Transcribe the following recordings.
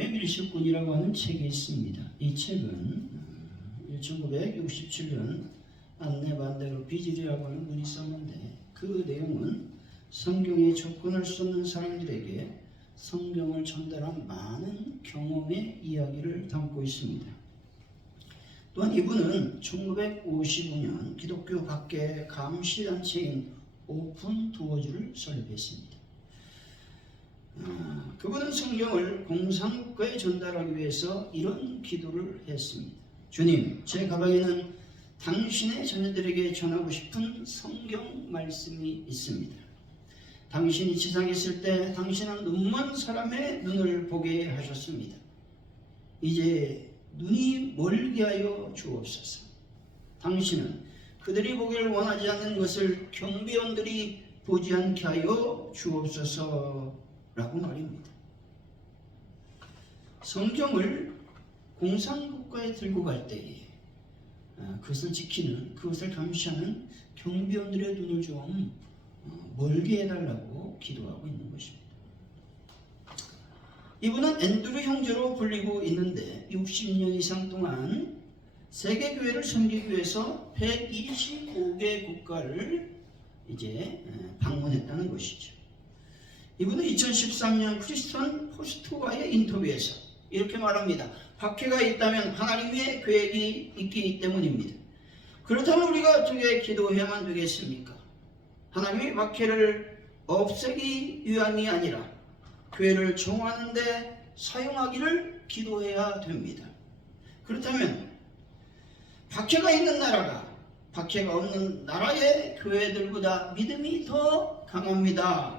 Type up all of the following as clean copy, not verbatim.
하나님의 밀수꾼이라고 하는 책이 있습니다. 이 책은 1967년 안내 반대로 비질이라고 하는 분이 썼는데, 그 내용은 성경에 접근할 수 없는 사람들에게 성경을 전달한 많은 경험의 이야기를 담고 있습니다. 또한 이분은 1955년 기독교 박계 감시단체인 오픈 도어즈를 설립했습니다. 그분은 성경을 공산국가에 전달하기 위해서 이런 기도를 했습니다. 주님, 제 가방에는 당신의 자녀들에게 전하고 싶은 성경 말씀이 있습니다. 당신이 지상에 있을 때 당신은 눈먼 사람의 눈을 보게 하셨습니다. 이제 눈이 멀게 하여 주옵소서. 당신은 그들이 보기를 원하지 않는 것을 경비원들이 보지 않게 하여 주옵소서 라고 말입니다. 성경을 공산국가에 들고 갈 때에 그것을 지키는, 그것을 감시하는 경비원들의 눈을 좀 멀게 해달라고 기도하고 있는 것입니다. 이분은 앤드류 형제로 불리고 있는데 60년 이상 동안 세계교회를 섬기기 위해서 125개 국가를 이제 방문했다는 것이죠. 이분은 2013년 크리스천 포스트와의 인터뷰에서 이렇게 말합니다. 박해가 있다면 하나님의 계획이 있기 때문입니다. 그렇다면 우리가 어떻게 기도해야만 되겠습니까? 하나님이 박해를 없애기 위함이 아니라 교회를 정화하는 데 사용하기를 기도해야 됩니다. 그렇다면 박해가 있는 나라가 박해가 없는 나라의 교회들보다 믿음이 더 강합니다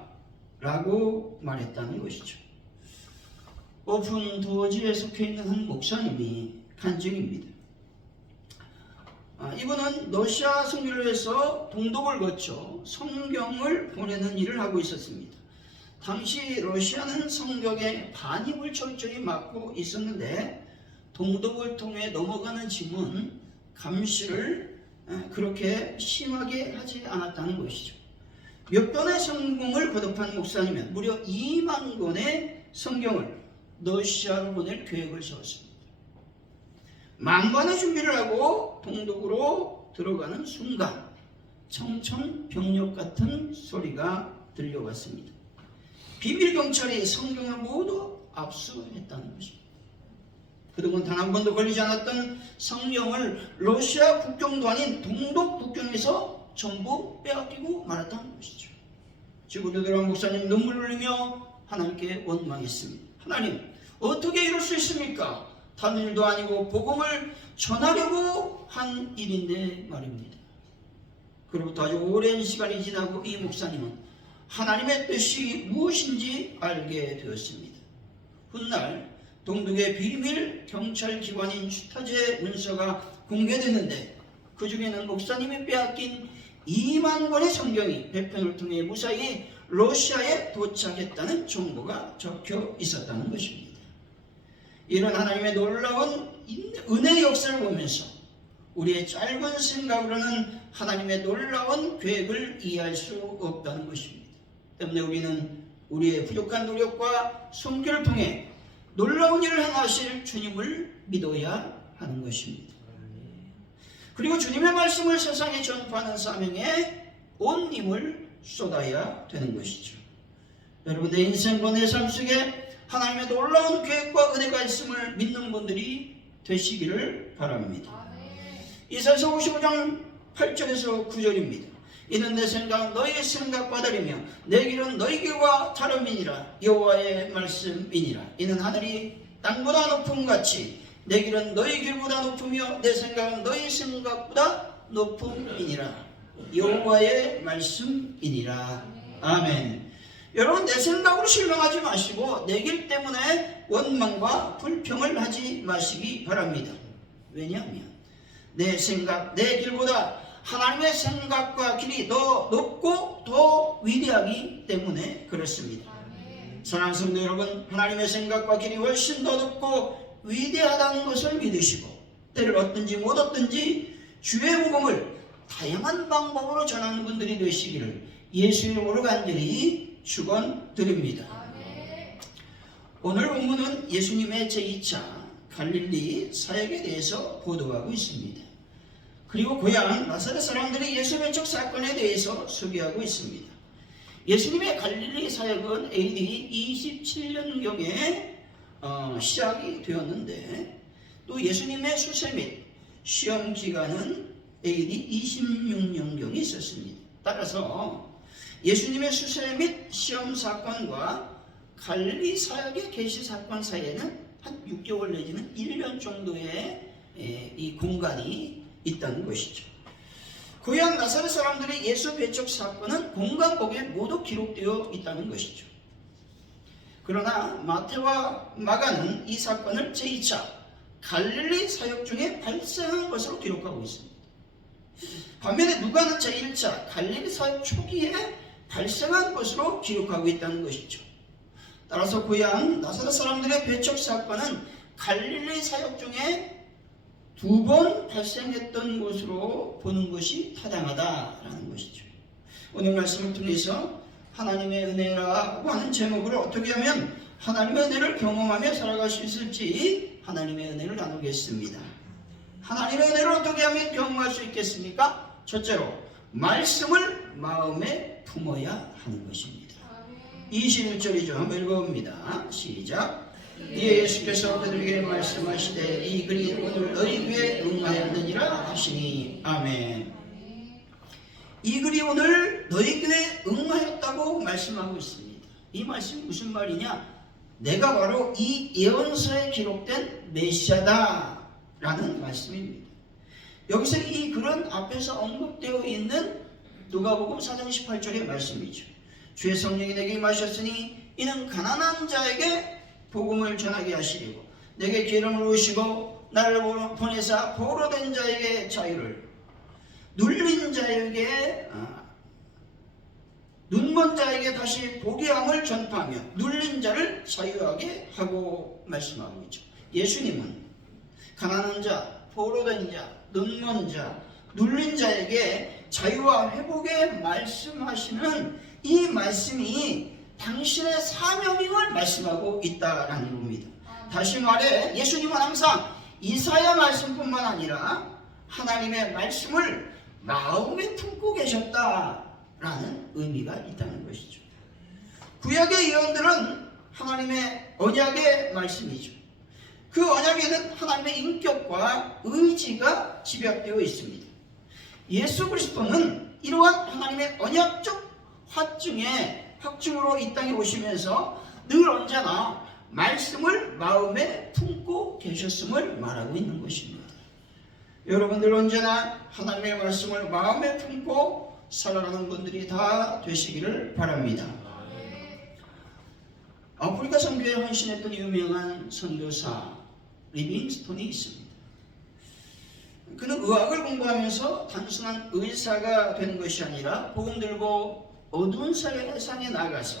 라고 말했다는 것이죠. 오픈 도어즈에 속해 있는 한 목사님이 간증입니다. 이분은 러시아 선교를 위해서 동독을 거쳐 성경을 보내는 일을 하고 있었습니다. 당시 러시아는 성경의 반입을 철저히 막고 있었는데 동독을 통해 넘어가는 짐은 감시를 그렇게 심하게 하지 않았다는 것이죠. 몇 번의 성공을 거듭한 목사님은 무려 2만 권의 성경을 러시아로 보낼 계획을 세웠습니다. 만반의 준비를 하고 동독으로 들어가는 순간 청천벽력 같은 소리가 들려왔습니다. 비밀경찰이 성경을 모두 압수했다는 것입니다. 그동안 단 한 번도 걸리지 않았던 성경을 러시아 국경도 아닌 동독 국경에서 전부 빼앗기고 말았다는 것이죠. 지구로 들어간 목사님 눈물을 흘리며 하나님께 원망했습니다. 하나님, 어떻게 이럴 수 있습니까? 다른 일도 아니고 복음을 전하려고 한 일인데 말입니다. 그로부터 아주 오랜 시간이 지나고 이 목사님은 하나님의 뜻이 무엇인지 알게 되었습니다. 훗날 동독의 비밀 경찰기관인 슈타제 문서가 공개됐는데 그 중에는 목사님이 빼앗긴 2만 권의 성경이 배편을 통해 무사히 러시아에 도착했다는 정보가 적혀 있었다는 것입니다. 이런 하나님의 놀라운 은혜의 역사를 보면서 우리의 짧은 생각으로는 하나님의 놀라운 계획을 이해할 수 없다는 것입니다. 때문에 우리는 우리의 부족한 노력과 손길을 통해 놀라운 일을 행하실 주님을 믿어야 하는 것입니다. 그리고 주님의 말씀을 세상에 전파하는 사명에 온 힘을 쏟아야 되는 것이죠. 여러분, 내 인생과 내 삶 속에 하나님의 놀라운 계획과 은혜가 있음을 믿는 분들이 되시기를 바랍니다. 이사야서 55장 8절에서 9절입니다. 이는 내 생각은 너희의 생각과 다르며 내 길은 너희 길과 다름이니라. 여호와의 말씀이니라. 이는 하늘이 땅보다 높음같이 내 길은 너희 길보다 높으며 내 생각은 너희 생각보다 높음이니라. 여호와의 말씀이니라. 아멘. 여러분, 내 생각으로 실망하지 마시고 내 길 때문에 원망과 불평을 하지 마시기 바랍니다. 왜냐하면 내 생각, 내 길보다 하나님의 생각과 길이 더 높고 더 위대하기 때문에 그렇습니다. 사랑하는 성도 여러분, 하나님의 생각과 길이 훨씬 더 높고 위대하다는 것을 믿으시고 때를 얻든지 못 얻든지 주의 복음을 다양한 방법으로 전하는 분들이 되시기를 예수 이름으로 간절히 축원드립니다. 오늘 본문은 예수님의 제2차 갈릴리 사역에 대해서 보도하고 있습니다. 그리고 고향 나사렛 사람들이 예수 배척 사건에 대해서 소개하고 있습니다. 예수님의 갈릴리 사역은 AD 27년경에 시작이 되었는데 또 예수님의 수세 및 시험 기간은 AD 26년경이 있었습니다. 따라서 예수님의 수세 및 시험 사건과 갈릴리 사역의 계시 사건 사이에는 한 6개월 내지는 1년 정도의 이 공간이 있다는 것이죠. 고향 나사렛 사람들의 예수 배척 사건은 공간복에 모두 기록되어 있다는 것이죠. 그러나 마태와 마가는 이 사건을 제2차 갈릴리 사역 중에 발생한 것으로 기록하고 있습니다. 반면에 누가는 제1차 갈릴리 사역 초기에 발생한 것으로 기록하고 있다는 것이죠. 따라서 고향 나사렛 사람들의 배척 사건은 갈릴리 사역 중에 2번 발생했던 것으로 보는 것이 타당하다라는 것이죠. 오늘 말씀을 통해서 하나님의 은혜라고 하는 제목으로 어떻게 하면 하나님의 은혜를 경험하며 살아갈 수 있을지 하나님의 은혜를 나누겠습니다. 하나님의 은혜를 어떻게 하면 경험할 수 있겠습니까? 첫째로 말씀을 마음에 품어야 하는 것입니다. 21절이죠. 한번 읽어봅니다. 시작. 이에 예수께서 그들에게 말씀하시되 이 글이 오늘 너희 귀에 응하였느니라 하시니 아멘. 이 글이 오늘 너희 귀에 응하였다고 말씀하고 있습니다. 이 말씀이 무슨 말이냐? 내가 바로 이 예언서에 기록된 메시아다 라는 말씀입니다. 여기서 이 글은 앞에서 언급되어 있는 누가복음 4장 18절의 말씀이죠. 주의 성령이 내게 임하셨으니 이는 가난한 자에게 복음을 전하게 하시리고 내게 기름을 부으시고 나를 보내사 포로된 자에게 자유를 눌린 자에게 눈먼 자에게 다시 보게 함을 전파하며 눌린 자를 자유하게 하고 말씀하고 있죠. 예수님은 가난한 자, 포로된 자, 눈먼 자, 눌린 자에게 자유와 회복의 말씀하시는 이 말씀이 당신의 사명임을 말씀하고 있다라는 겁니다. 다시 말해 예수님은 항상 이사야 말씀뿐만 아니라 하나님의 말씀을 마음에 품고 계셨다라는 의미가 있다는 것이죠. 구약의 예언들은 하나님의 언약의 말씀이죠. 그 언약에는 하나님의 인격과 의지가 집약되어 있습니다. 예수 그리스도는 이러한 하나님의 언약적 확증으로 이 땅에 오시면서 늘 언제나 말씀을 마음에 품고 계셨음을 말하고 있는 것입니다. 여러분들 언제나 하나님의 말씀을 마음에 품고 살아가는 분들이 다 되시기를 바랍니다. 아프리카 선교에 헌신했던 유명한 선교사 리빙스톤이 있습니다. 그는 의학을 공부하면서 단순한 의사가 되는 것이 아니라 복음 들고 어두운 세상에 나가서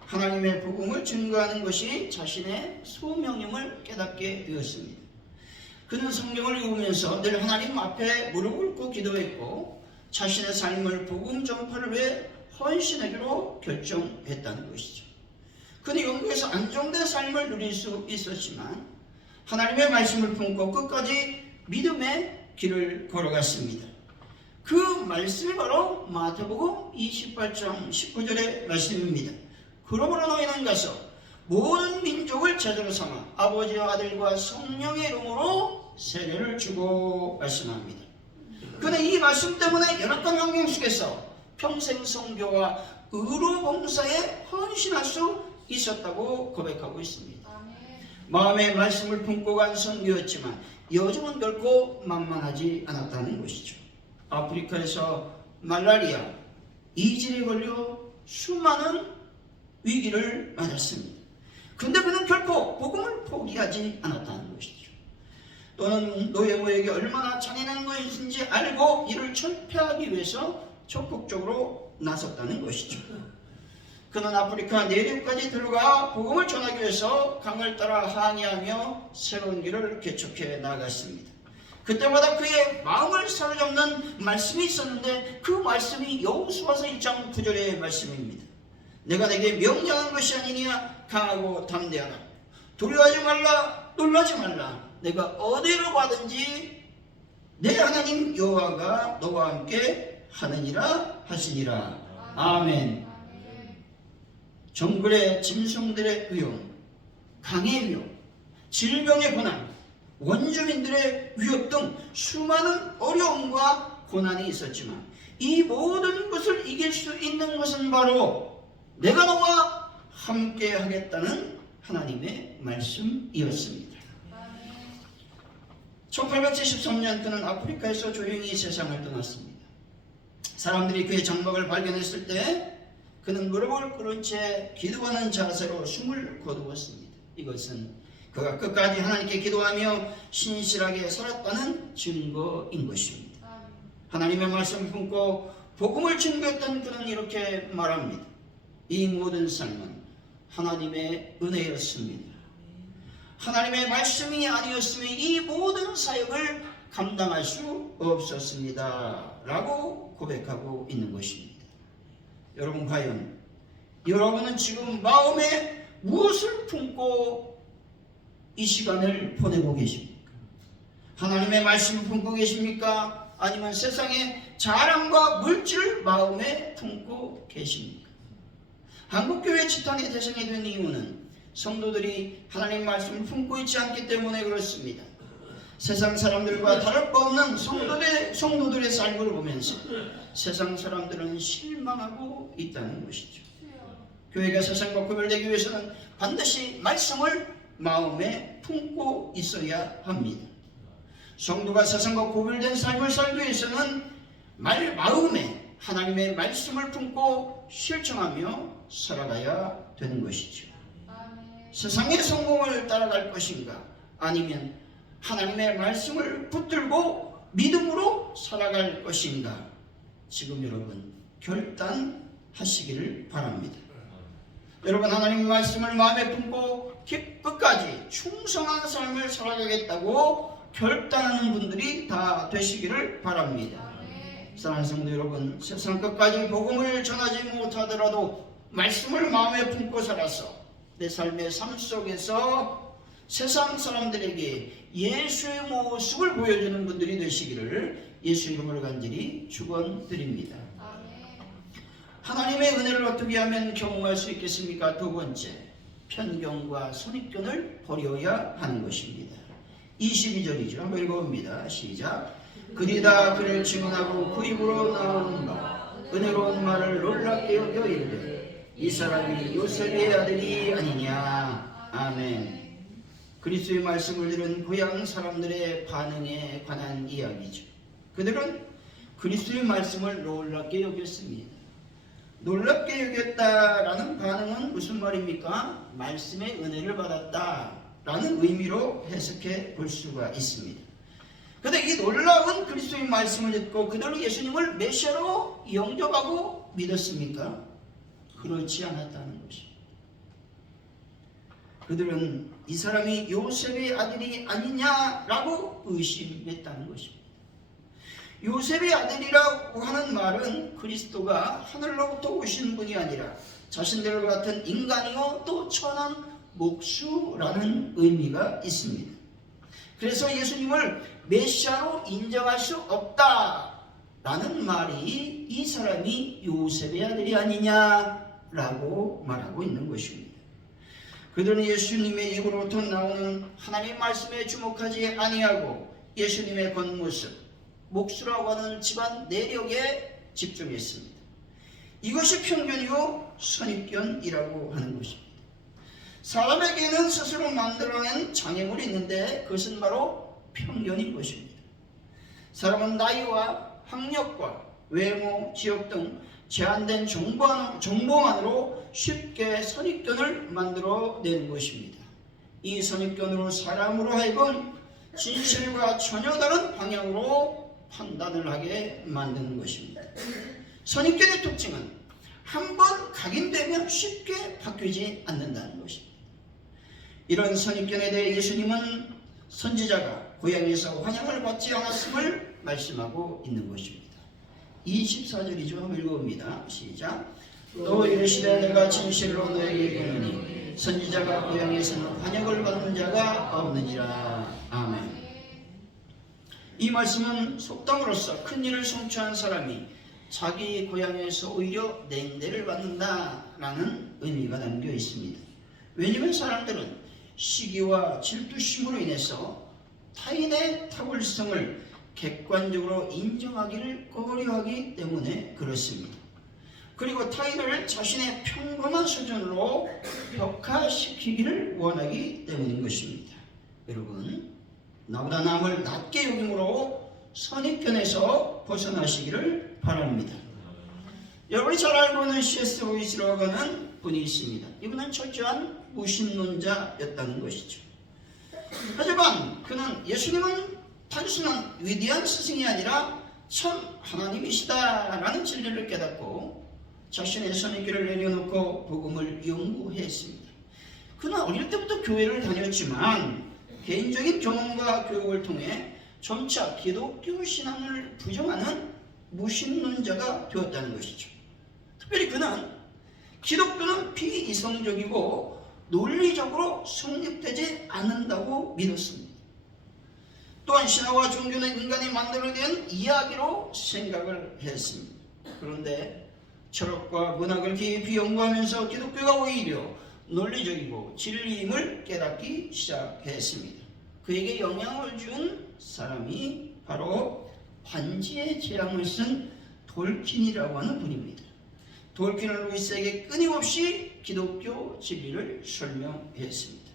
하나님의 복음을 증거하는 것이 자신의 소명임을 깨닫게 되었습니다. 그는 성경을 읽으면서 늘 하나님 앞에 무릎 꿇고 기도했고 자신의 삶을 복음 전파를 위해 헌신하기로 결정했다는 것이죠. 그는 영국에서 안정된 삶을 누릴 수 있었지만 하나님의 말씀을 품고 끝까지 믿음의 길을 걸어갔습니다. 그 말씀이 바로 마태복음 28장 19절의 말씀입니다. 그러므로 너희는 가서 모든 민족을 제자로 삼아 아버지와 아들과 성령의 이름으로 세례를 주고 말씀합니다. 그는 이 말씀 때문에 연약한 환경 속에서 평생 선교와 의로 봉사에 헌신할 수 있었다고 고백하고 있습니다. 마음의 말씀을 품고 간 선교였지만 여정은 결코 만만하지 않았다는 것이죠. 아프리카에서 말라리아, 이질에 걸려 수많은 위기를 맞았습니다. 근데 그는 결코 복음을 포기하지 않았다는 것이죠. 또는 노예모에게 얼마나 잔인한 것인지 알고 이를 철폐하기 위해서 적극적으로 나섰다는 것이죠. 그는 아프리카 내륙까지 들어가 복음을 전하기 위해서 강을 따라 항해하며 새로운 길을 개척해 나갔습니다. 그때마다 그의 마음을 사로잡는 말씀이 있었는데 그 말씀이 여호수아서 1장 9절의 말씀입니다. 내가 내게 명령한 것이 아니냐. 강하고 담대하라. 두려워하지 말라. 놀라지 말라. 내가 어디로 가든지 내 하나님 여호와가 너와 함께 하느니라 하시니라. 아멘. 정글의 짐승들의 위험, 강의 위험, 질병의 고난, 원주민들의 위협 등 수많은 어려움과 고난이 있었지만 이 모든 것을 이길 수 있는 것은 바로 내가 너와 함께 하겠다는 하나님의 말씀이었습니다. 1873년 그는 아프리카에서 조용히 세상을 떠났습니다. 사람들이 그의 장막을 발견했을 때 그는 무릎을 꿇은 채 기도하는 자세로 숨을 거두었습니다. 이것은 그가 끝까지 하나님께 기도하며 신실하게 살았다는 증거인 것입니다. 하나님의 말씀을 품고 복음을 증거했던 그는 이렇게 말합니다. 이 모든 삶은 하나님의 은혜였습니다. 하나님의 말씀이 아니었으면 이 모든 사역을 감당할 수 없었습니다. 라고 고백하고 있는 것입니다. 여러분, 과연 여러분은 지금 마음에 무엇을 품고 이 시간을 보내고 계십니까? 하나님의 말씀을 품고 계십니까? 아니면 세상의 자랑과 물질을 마음에 품고 계십니까? 한국교회 지탄의 대상이 된 이유는 성도들이 하나님 말씀을 품고 있지 않기 때문에 그렇습니다. 세상 사람들과 다를 바 없는 성도들의 삶을 보면서 세상 사람들은 실망하고 있다는 것이죠. 교회가 세상과 구별되기 위해서는 반드시 말씀을 마음에 품고 있어야 합니다. 성도가 세상과 구별된 삶을 살기 위해서는 마음에 하나님의 말씀을 품고 실천하며 살아가야 되는 것이죠. 세상의 성공을 따라갈 것인가, 아니면 하나님의 말씀을 붙들고 믿음으로 살아갈 것인가, 지금 여러분 결단하시기를 바랍니다. 여러분, 하나님의 말씀을 마음에 품고 끝까지 충성한 삶을 살아가겠다고 결단하는 분들이 다 되시기를 바랍니다. 사랑하는 성도 여러분, 세상 끝까지 복음을 전하지 못하더라도 말씀을 마음에 품고 살아서 내 삶의 삶 속에서 세상 사람들에게 예수의 모습을 보여주는 분들이 되시기를 예수 이름으로 간절히 축원드립니다. 하나님의 은혜를 어떻게 하면 경험할 수 있겠습니까? 두 번째, 편견과 선입견을 버려야 하는 것입니다. 22절이죠. 한번 읽어봅니다. 시작. 그리다 그를 증언하고 그 입으로 나오는 바 은혜로운 말을 놀랍게 여겨 이르되 이 사람이 요셉의 아들이 아니냐. 아멘. 그리스도의 말씀을 들은 고향 사람들의 반응에 관한 이야기죠. 그들은 그리스도의 말씀을 놀랍게 여겼습니다. 놀랍게 여겼다라는 반응은 무슨 말입니까? 말씀의 은혜를 받았다라는 의미로 해석해 볼 수가 있습니다. 그런데 이 놀라운 그리스도의 말씀을 듣고 그들은 예수님을 메시아로 영접하고 믿었습니까? 그렇지 않았다는 것입니다. 그들은 이 사람이 요셉의 아들이 아니냐라고 의심했다는 것입니다. 요셉의 아들이라고 하는 말은 그리스도가 하늘로부터 오신 분이 아니라 자신들과 같은 인간이요 또 천한 목수라는 의미가 있습니다. 그래서 예수님을 메시아로 인정할 수 없다라는 말이 이 사람이 요셉의 아들이 아니냐라고 말하고 있는 것입니다. 그들은 예수님의 입으로부터 나오는 하나님의 말씀에 주목하지 아니하고 예수님의 겉모습, 목수라고 하는 집안 내력에 집중했습니다. 이것이 편견이요 선입견이라고 하는 것입니다. 사람에게는 스스로 만들어낸 장애물이 있는데 그것은 바로 편견인 것입니다. 사람은 나이와 학력과 외모, 지역 등 제한된 정보만으로 쉽게 선입견을 만들어내는 것입니다. 이 선입견으로 사람으로 하여금 진실과 전혀 다른 방향으로 판단을 하게 만드는 것입니다. 선입견의 특징은 한번 각인되면 쉽게 바뀌지 않는다는 것입니다. 이런 선입견에 대해 예수님은 선지자가 고향에서 환영을 받지 않았음을 말씀하고 있는 것입니다. 24절이죠. 한번 읽어봅니다. 시작. 또 이르시되 내가 진실로 너에게 이르노니 선지자가 고향에서는 환영을 받는 자가 없느니라. 아멘. 이 말씀은 속담으로서 큰 일을 성취한 사람이 자기 고향에서 오히려 냉대를 받는다라는 의미가 담겨 있습니다. 왜냐하면 사람들은 시기와 질투심으로 인해서 타인의 탁월성을 객관적으로 인정하기를 꺼려하기 때문에 그렇습니다. 그리고 타인을 자신의 평범한 수준으로 벽화시키기를 원하기 때문인 것입니다. 여러분, 나보다 남을 낮게 여김으로 선입견에서 벗어나시기를 바랍니다. 여러분이 잘 알고 있는 C.S. 루이스라고 하는 분이 있습니다. 이분은 철저한 무신론자였다는 것이죠. 하지만 그는 예수님은 단순한 위대한 스승이 아니라 참 하나님이시다라는 진리를 깨닫고 자신의 선입견을 내려놓고 복음을 연구했습니다. 그는 어릴 때부터 교회를 다녔지만 개인적인 경험과 교육을 통해 점차 기독교 신앙을 부정하는 무신론자가 되었다는 것이죠. 특별히 그는 기독교는 비이성적이고 논리적으로 성립되지 않는다고 믿었습니다. 또한 신화와 종교는 인간이 만들어낸 이야기로 생각을 했습니다. 그런데 철학과 문학을 깊이 연구하면서 기독교가 오히려 논리적이고 진리임을 깨닫기 시작했습니다. 그에게 영향을 준 사람이 바로 반지의 제왕을 쓴 돌킨이라고 하는 분입니다. 돌킨은 루이스에게 끊임없이 기독교 진리를 설명했습니다.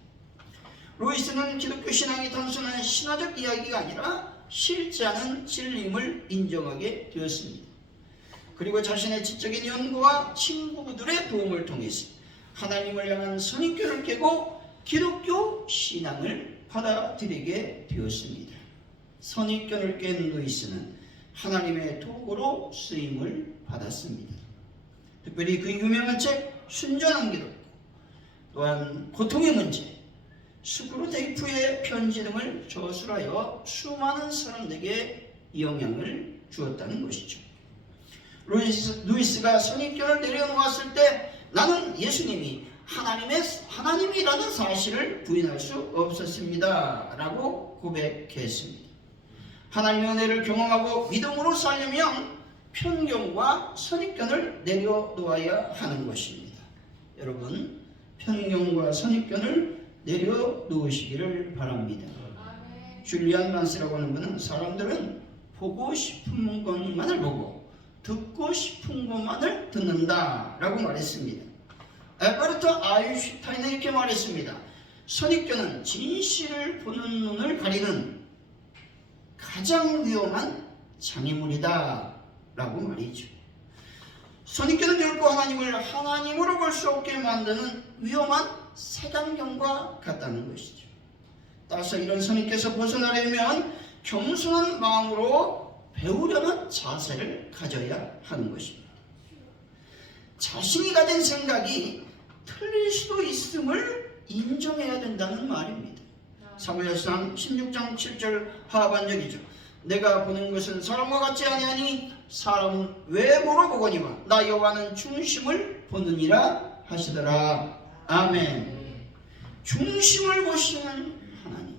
루이스는 기독교 신앙이 단순한 신화적 이야기가 아니라 실제하는 진리임을 인정하게 되었습니다. 그리고 자신의 지적인 연구와 친구들의 도움을 통해서 하나님을 향한 선입견을 깨고 기독교 신앙을 받아들이게 되었습니다. 선입견을 깬 루이스는 하나님의 도구로 쓰임을 받았습니다. 특별히 그 유명한 책 순전한 기독교, 또한 고통의 문제, 스크루테이프의 편지 등을 저술하여 수많은 사람들에게 영향을 주었다는 것이죠. 루이스가 선입견을 내려놓았을 때 나는 예수님이 하나님이라는 사실을 부인할 수 없었습니다 라고 고백했습니다. 하나님의 은혜를 경험하고 믿음으로 살려면 편견과 선입견을 내려놓아야 하는 것입니다. 여러분, 편견과 선입견을 내려놓으시기를 바랍니다. 줄리안 만스라고 하는 분은 사람들은 보고 싶은 것만을 보고 듣고 싶은 것만을 듣는다 라고 말했습니다. 알베르트 아인슈타인은 이렇게 말했습니다. 선입견은 진실을 보는 눈을 가리는 가장 위험한 장애물이다 라고 말이죠. 선입견은 결코 하나님을 하나님으로 볼 수 없게 만드는 위험한 색안경과 같다는 것이죠. 따라서 이런 선입견에서 벗어나려면 겸손한 마음으로 배우려는 자세를 가져야 하는 것입니다. 자신이 가진 생각이 틀릴 수도 있음을 인정해야 된다는 말입니다. 사무엘상 16장 7절 하반절이죠. 내가 보는 것은 사람과 같지 아니하니 사람은 외모로 보거니와 나 여호와는 중심을 보느니라 하시더라. 아멘. 중심을 보시는 하나님.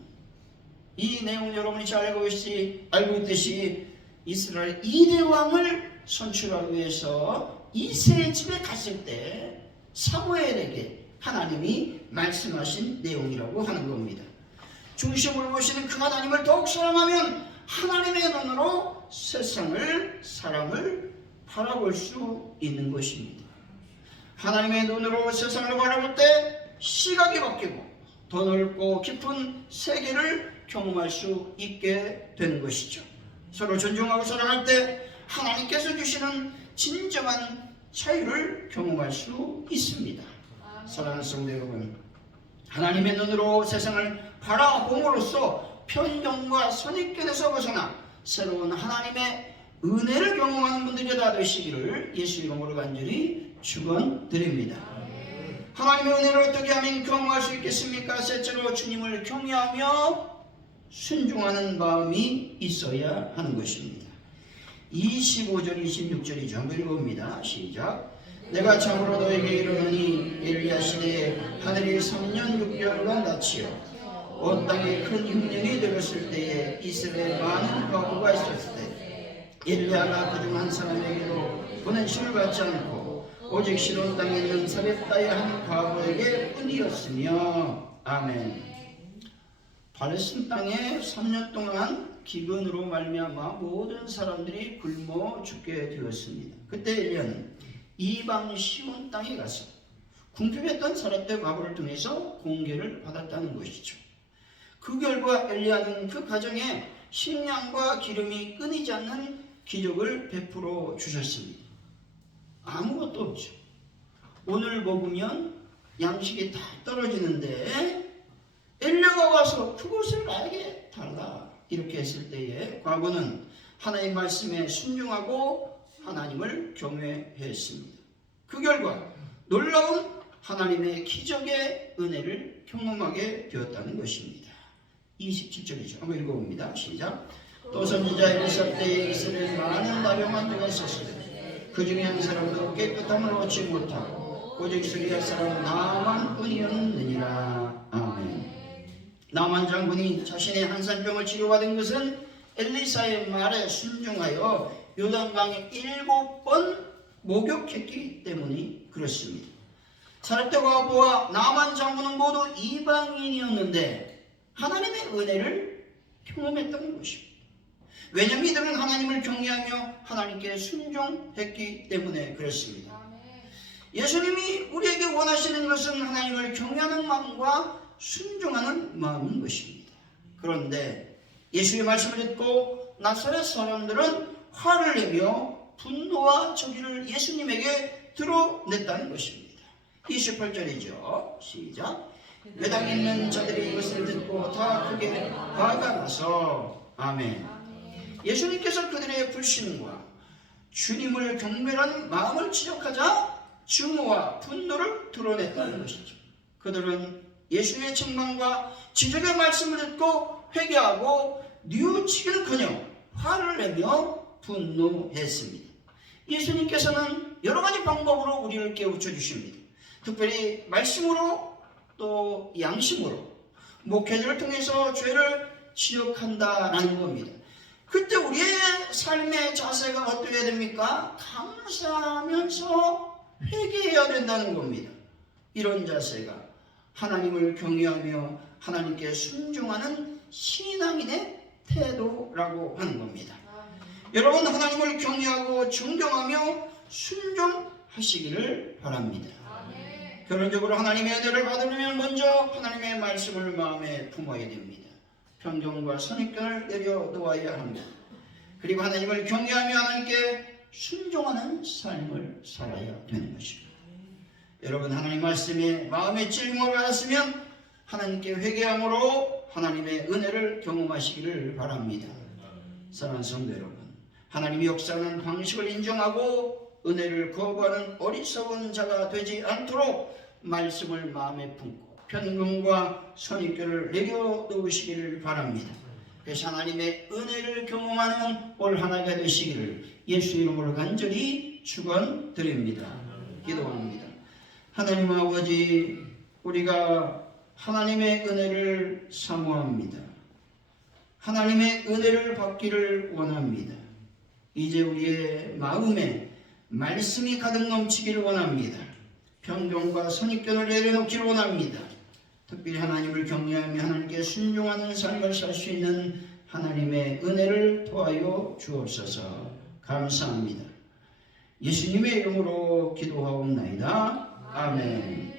이 내용은 여러분이 잘 알고 있듯이 이스라엘 2대 왕을 선출하기 위해서 이새의 집에 갔을 때 사무엘에게 하나님이 말씀하신 내용이라고 하는 겁니다. 중심을 보시는 그 하나님을 더욱 사랑하면 하나님의 눈으로 세상을, 사람을 바라볼 수 있는 것입니다. 하나님의 눈으로 세상을 바라볼 때 시각이 바뀌고 더 넓고 깊은 세계를 경험할 수 있게 되는 것이죠. 서로 존중하고 사랑할 때 하나님께서 주시는 진정한 자유를 경험할 수 있습니다. 사랑하는 성도 여러분, 하나님의 눈으로 세상을 바라봄으로써 편견과 선입견에서 벗어나 새로운 하나님의 은혜를 경험하는 분들이 다 되시기를 예수 이름으로 간절히 축원드립니다. 하나님의 은혜를 어떻게 하면 경험할 수 있겠습니까? 셋째로 주님을 경외하며 순종하는 마음이 있어야 하는 것입니다. 25절 26절이죠. 한번 읽어봅니다. 시작. 내가 참으로 너에게 이르노니 엘리야 시대에 하늘이 3년 6개월간 닫히어 온 땅에 큰 흉년이 되었을 때에 이스라엘에 많은 과부가 있었을 때 엘리야가 그중 한 사람에게도 보내심을 받지 않고 오직 시돈 땅에 있는 사렙다의 한 과부에게 뿐이었으며. 아멘. 팔레스틴 땅에 3년 동안 기근으로 말미암아 모든 사람들이 굶어 죽게 되었습니다. 그때 엘리야는 이방 시온 땅에 가서 궁핍했던 사렙다 과부를 통해서 공개를 받았다는 것이죠. 그 결과 엘리야는 그 가정에 식량과 기름이 끊이지 않는 기적을 베풀어 주셨습니다. 아무것도 없죠. 오늘 먹으면 양식이 다 떨어지는데 엘리야가 와서 그것을 나에게 달라 이렇게 했을 때에 과부는 하나님 말씀에 순종하고 하나님을 경외했습니다. 그 결과 놀라운 하나님의 기적의 은혜를 경험하게 되었다는 것입니다. 27절이죠. 한번 읽어봅니다. 시작. 또 선지자 엘리사 때에 이스라엘 많은 나병한 자가 있었으되 그 중에 한 사람도 깨끗함을 얻지 못하고 오직 수리할 사람 나만뿐이었느니라. 아멘. 나만 장군이 자신의 한산병을 치료받은 것은 엘리사의 말에 순종하여 요단강에 7번 목욕했기 때문이 그렇습니다. 사렙다 과부와 나만 장군은 모두 이방인이었는데 하나님의 은혜를 경험했다는 것입니다. 왜냐하면 이들은 하나님을 경외하며 하나님께 순종했기 때문에 그렇습니다. 예수님이 우리에게 원하시는 것은 하나님을 경외하는 마음과 순종하는 마음인 것입니다. 그런데 예수의 말씀을 듣고 나사렛 사람들은 화를 내며 분노와 저기를 예수님에게 드러냈다는 것입니다. 28절이죠. 시작. 회당에 있는 자들이 이것을 듣고 다 크게 화가 나서. 아멘. 예수님께서 그들의 불신과 주님을 경멸하는 마음을 지적하자 증오와 분노를 드러냈다는 것이죠. 그들은 예수의 책망과 지적의 말씀을 듣고 회개하고 뉘우치기는커녕 화를 내며 분노했습니다. 예수님께서는 여러 가지 방법으로 우리를 깨우쳐 주십니다. 특별히 말씀으로 또 양심으로 목회자를 통해서 죄를 지적한다라는 겁니다. 그때 우리의 삶의 자세가 어떻게 됩니까? 감사하면서 회개해야 된다는 겁니다. 이런 자세가 하나님을 경외하며 하나님께 순종하는 신앙인의 태도라고 하는 겁니다. 여러분, 하나님을 경외하고 존경하며 순종하시기를 바랍니다. 결론적으로 하나님의 은혜를 받으려면 먼저 하나님의 말씀을 마음에 품어야 됩니다. 평정과 선입견을 내려놓아야 합니다. 그리고 하나님을 경외하며 하나님께 순종하는 삶을 살아야 되는 것입니다. 여러분, 하나님 말씀에 마음의 찔림을 받았으면 하나님께 회개함으로 하나님의 은혜를 경험하시기를 바랍니다. 사랑하는 성도 여러분, 하나님이 역사하는 방식을 인정하고 은혜를 거부하는 어리석은 자가 되지 않도록 말씀을 마음에 품고 편금과 선입견을 내려놓으시기를 바랍니다. 그래서 하나님의 은혜를 경험하는 올 한 해가 되시기를 예수 이름으로 간절히 축원드립니다. 기도합니다. 하나님 아버지, 우리가 하나님의 은혜를 사모합니다. 하나님의 은혜를 받기를 원합니다. 이제 우리의 마음에 말씀이 가득 넘치기를 원합니다. 편견과 선입견을 내려놓기를 원합니다. 특별히 하나님을 경외하며 하나님께 순종하는 삶을 살 수 있는 하나님의 은혜를 도와여 주옵소서. 감사합니다. 예수님의 이름으로 기도하옵나이다. 아멘.